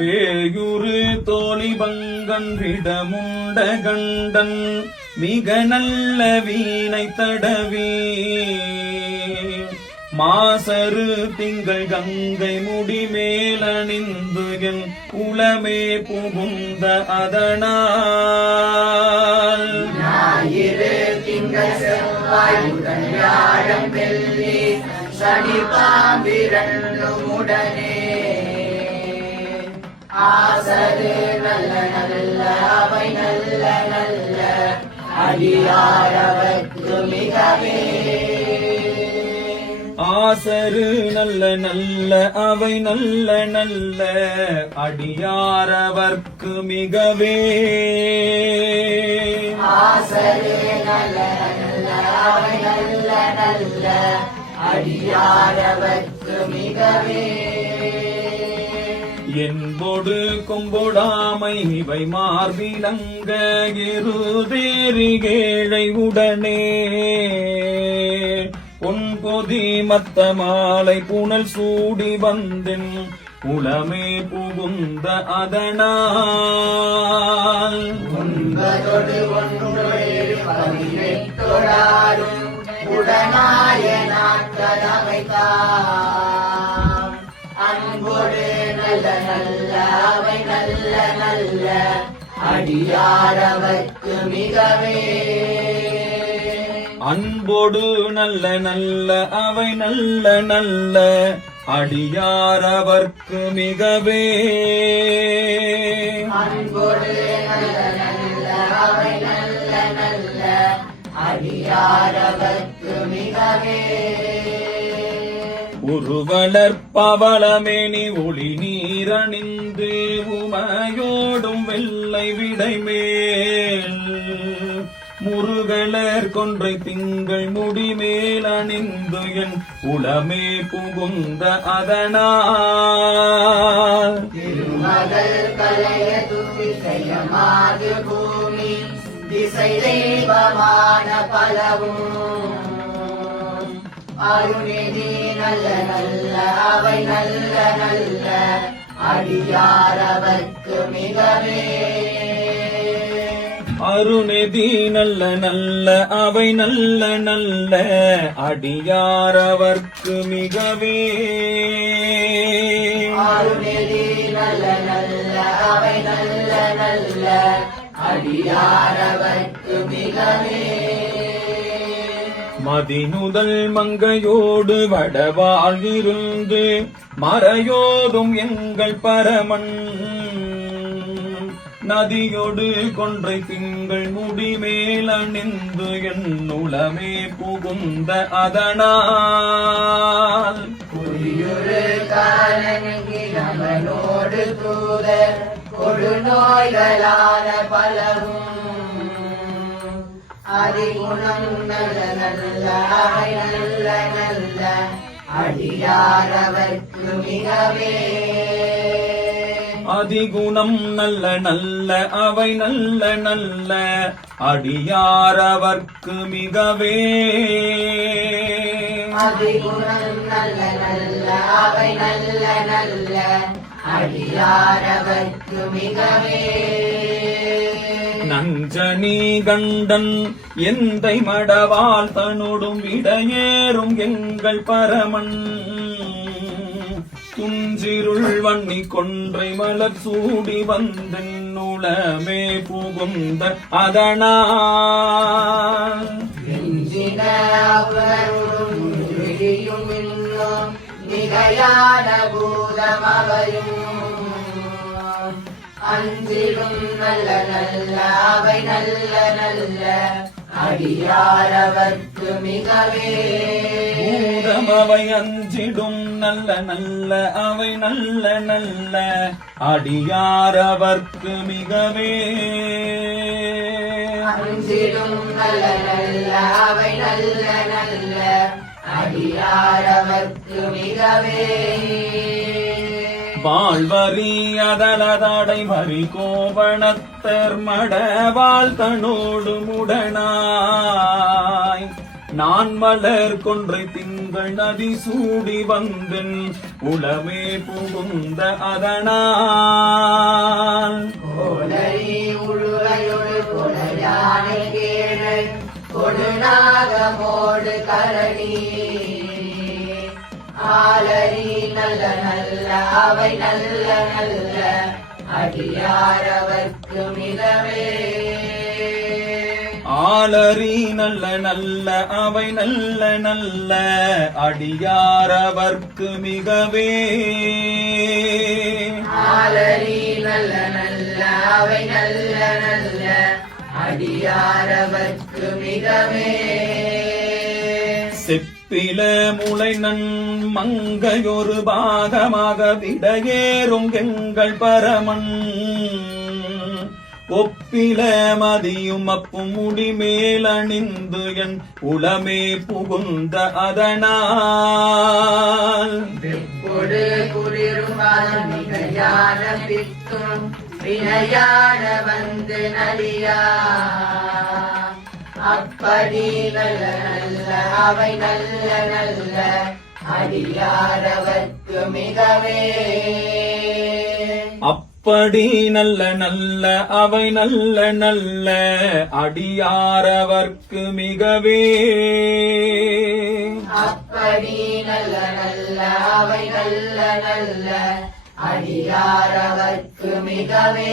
வேயுறு தோழி பங்கன்றிடமுண்ட கண்டன் மிக நல்ல வீணை தடவி மாசரு திங்கள் கங்கை முடி மேலணிந்து என் உளமே புகுந்த அதனால் ஞாயிறு திங்கள் செவ்வாய் புதன் வியாழன் வெள்ளி சனி பாம்பிரண்டும் உடனே ஆசரு நல்ல நல்ல அவை நல்ல நல்ல அடியாரவர்க்கு மிகவே ஆசரு நல்ல நல்ல அவை நல்ல நல்ல அடியாரவர்க்கு மிகவே ஆசரு நல்ல நல்ல அவை நல்ல நல்ல அடியாரவர்க்கு மிகவே என்பொடு கொம்பொடாமை இவை மார்பிலங்க இருதேறி ஏழை உடனே பொன்பொதி மத்த மாலை புனல் சூடி வந்தென் உளமே புகுந்த அதனால் ஒன்பதொடு ஒன்றொழு பதினெட்டொடாரும் உடனாய நாட்களமைத்தாம் அன்பொடு நல்ல நல்ல அவை நல்ல நல்ல அடியாரவர்க்கு மிகவே அன்போடு நல்ல நல்ல அவை நல்ல நல்ல அடியாரவர்க்கு மிகவே அன்போடு நல்ல நல்ல அவை நல்ல நல்ல அடியாரவர்க்கு மிகவே உருவலர் பவளமேனி ஒளி நீரணிந்து உமையோடும் வெள்ளை விடை மேல் முருகலர் கொன்றை திங்கள் முடி மேல் அணிந்து என் உளமே புகுந்த அதனால் திருமகள் கலைய துதிசயமாது பூமி திசை தெய்வமான பலவும் அருணிதி நல்ல நல்ல அவை நல்ல நல்ல அடியாரவர்க்கு மிகவே அருணெதி நல்ல நல்ல அவை நல்ல நல்ல அடியாரவர்க்கு மிகவே அருணிதி நல்ல நல்ல அவை நல்ல நல்ல அடியாரவர்க்கு மிகவே மதிநுதல் மங்கையோடு வடவாழ்கிருந்து மறையோதும் எங்கள் பரமன் நதியொடு கொன்றை திங்கள் முடி மேல் அணிந்து என் உளமே புகுந்த அதனால் குறியுறு காலனோடு தூதர் கொடு நோய்களான பலவும் அதிகுணம் நல்ல நல்ல அவை நல்ல நல்ல அடியாரவர்க்கு மிகவே அதிகுணம் நல்ல நல்ல அவை நல்ல நல்ல அடியாரவர்க்கு மிகவே அதிகுணம் நல்ல நல்ல அவை நல்ல நல்ல அடியாரவர்க்கு மிகவே நஞ்சனி கண்டன் எந்தை மடவால் தனோடும் விடையேறும் எங்கள் பரமன் துஞ்சிருள் வன்னி கொன்றை மலர் சூடி வந்தென் உளமே புகுந்த அதனால் மிகையான பூதமவையும் அஞ்சிலும் நல்ல நல்ல அவை நல்ல நல்ல அடியாரவர்க்கு மிகவே பூதமவை அஞ்சிடும் நல்ல நல்ல அவை நல்ல நல்ல அடியாரவர்க்கு மிகவே அஞ்சிடும் நல்ல நல்ல அவை நல்ல நல்ல அடியாரவர்க்கு மிகவே வாழ்வரி அதலதடை வரி கோவணத்தர் மடவாள் தனோடு முடனாய் நான் மலர் கொன்றை திங்கள் நதி சூடி வந்தென் உளமே புகுந்த அதனால் அவை நல்ல நல்ல அடியாரவர்க்கு மிகவே ஆளறி நல்ல நல்ல அவை நல்ல நல்ல அடியாரவர்க்கு மிகவே ஆளறி நல்ல நல்ல அவை நல்ல நல்ல அடியாரவர்க்கு மிகவே செப்பில முளை மங்கையொரு பாகமாக விடையேறும் எங்கள் பரமன் ஒப்பில மதியும் அப்பும் முடிமேல் அணிந்து என் உளமே புகுந்த அதனால் விற்பொடு குளிரும் மிகையான பித்தும் வினையான வந்து நலியா அப்படி நல்ல நல்ல அவை நல்ல நல்ல அடியாரவர்க்கு மிகவே அப்படி நல்ல நல்ல அவை நல்ல நல்ல அடியாரவர்க்கு மிகவே அப்படி நல்ல நல்ல அவை நல்ல நல்ல அடியாரவர்க்கு மிகவே